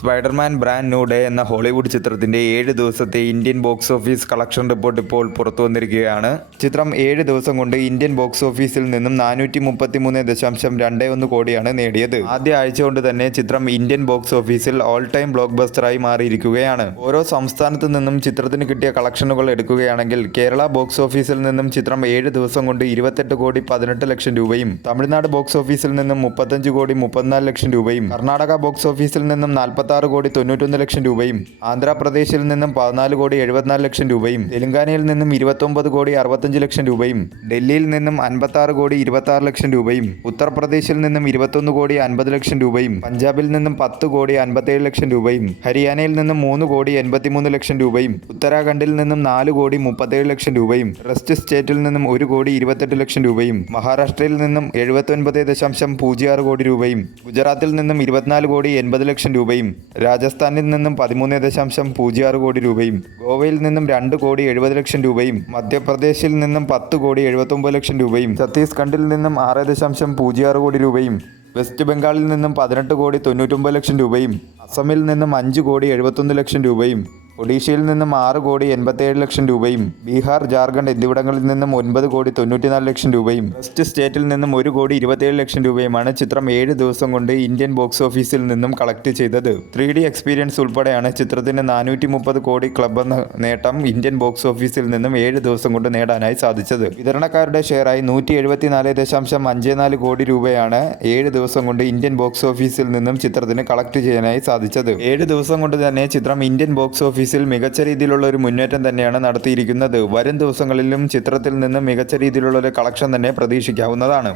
Spiderman brand new day എന്ന Hollywood ചിത്രത്തിന്റെ 7 ദിവസത്തെ Indian box office collection report ഇപ്പോൾ പുറത്തു വന്നിരിക്കുകയാണ്. ചിത്രം 7 ദിവസം കൊണ്ട് ഇന്ത്യൻ ബോക്സ് ഓഫീസിൽ നിന്നും 433.21 കോടിയാണ് നേടിയത്. ആദ്യ ആഴ്ച കൊണ്ട് തന്നെ ചിത്രം ഇന്ത്യൻ ബോക്സ് ഓഫീസിൽ ഓൾ ടൈം ബ്ലോക്ക് ബസ്റ്ററായി മാറിയിരിക്കുകയാണ്. ഓരോ സംസ്ഥാനത്തു നിന്നും ചിത്രത്തിന് കിട്ടിയ കളക്ഷനുകൾ എടുക്കുകയാണെങ്കിൽ കേരള ബോക്സ് ഓഫീസിൽ നിന്നും ചിത്രം 7 ദിവസം കൊണ്ട് 28 കോടി 18 ലക്ഷം രൂപയും, തമിഴ്നാട് ബോക്സ് ഓഫീസിൽ നിന്നും 35 കോടി 34 ലക്ഷം രൂപയും, കർണാടക ബോക്സ് ഓഫീസിൽ നിന്നും 46 കോടി 91 ലക്ഷം രൂപയും, ആന്ധ്രാപ്രദേശിൽ നിന്നും 14 കോടി 74 ലക്ഷം രൂപയും, തെലങ്കാനയിൽ നിന്നും 29 കോടി 65 ലക്ഷം രൂപയും, ഡൽഹിയിൽ നിന്നും 56 കോടി 26 ലക്ഷം രൂപയും, ഉത്തർപ്രദേശിൽ നിന്നും 21 കോടി 50 ലക്ഷം രൂപയും, പഞ്ചാബിൽ നിന്നും 10 കോടി 57 ലക്ഷം രൂപയും, ഹരിയാനയിൽ നിന്നും 3 കോടി 83 ലക്ഷം രൂപയും, ഉത്തരാഖണ്ഡിൽ നിന്നും 4 കോടി 37 ലക്ഷം രൂപയും, റെസ്റ്റ് സ്റ്റേറ്റിൽ നിന്നും 1 കോടി 28 ലക്ഷം രൂപയും, മഹാരാഷ്ട്രയിൽ നിന്നും 79.06 കോടി രൂപയും, ഗുജറാത്തിൽ നിന്നും 24 കോടി 80 ലക്ഷം രൂപയും, രാജസ്ഥാനിൽ നിന്നും 13.06 കോടി രൂപയും, ഗോവയിൽ നിന്നും 2 കോടി 70 ലക്ഷം രൂപയും, മധ്യപ്രദേശിൽ നിന്നും 10 കോടി 79 ലക്ഷം രൂപയും, ഛത്തീസ്ഗഡിൽ നിന്നും 6.06 കോടി രൂപയും, വെസ്റ്റ് ബംഗാളിൽ നിന്നും 18 കോടി 99 ലക്ഷം രൂപയും, അസമിൽ നിന്നും 5 കോടി 71 ലക്ഷം രൂപയും, ഒഡീഷയിൽ നിന്നും 6 കോടി 87 ലക്ഷം രൂപയും, ബീഹാർ, ജാർഖണ്ഡ് എന്നിവിടങ്ങളിൽ നിന്നും 9 കോടി 94 ലക്ഷം രൂപയും, വെസ്റ്റ് സ്റ്റേറ്റിൽ നിന്നും 1 കോടി 27 ലക്ഷം രൂപയുമാണ് ചിത്രം 7 ദിവസം കൊണ്ട് ഇന്ത്യൻ ബോക്സ് ഓഫീസിൽ നിന്നും കളക്ട് ചെയ്തത്. 3D എക്സ്പീരിയൻസ് ഉൾപ്പെടെയാണ് ചിത്രത്തിന് 430 കോടി ക്ലബ് എന്ന നേട്ടം ഇന്ത്യൻ ബോക്സ് ഓഫീസിൽ നിന്നും 7 ദിവസം കൊണ്ട് നേടാനായി സാധിച്ചത്. വിതരണക്കാരുടെ ഷെയറായി 174.54 കോടി രൂപയാണ് 7 ദിവസം കൊണ്ട് ഇന്ത്യൻ ബോക്സ് ഓഫീസിൽ നിന്നും ചിത്രത്തിന് കളക്ട് ചെയ്യാനായി സാധിച്ചത്. 7 ദിവസം കൊണ്ട് തന്നെ ചിത്രം ഇന്ത്യൻ ബോക്സ് ഓഫീസിൽ മികച്ച രീതിയിലുള്ള ഒരു മുന്നേറ്റം തന്നെയാണ് നടത്തിയിരിക്കുന്നത്. വരും ദിവസങ്ങളിലും ചിത്രത്തിൽ നിന്ന് മികച്ച രീതിയിലുള്ള ഒരു കളക്ഷൻ തന്നെ പ്രതീക്ഷിക്കാവുന്നതാണ്.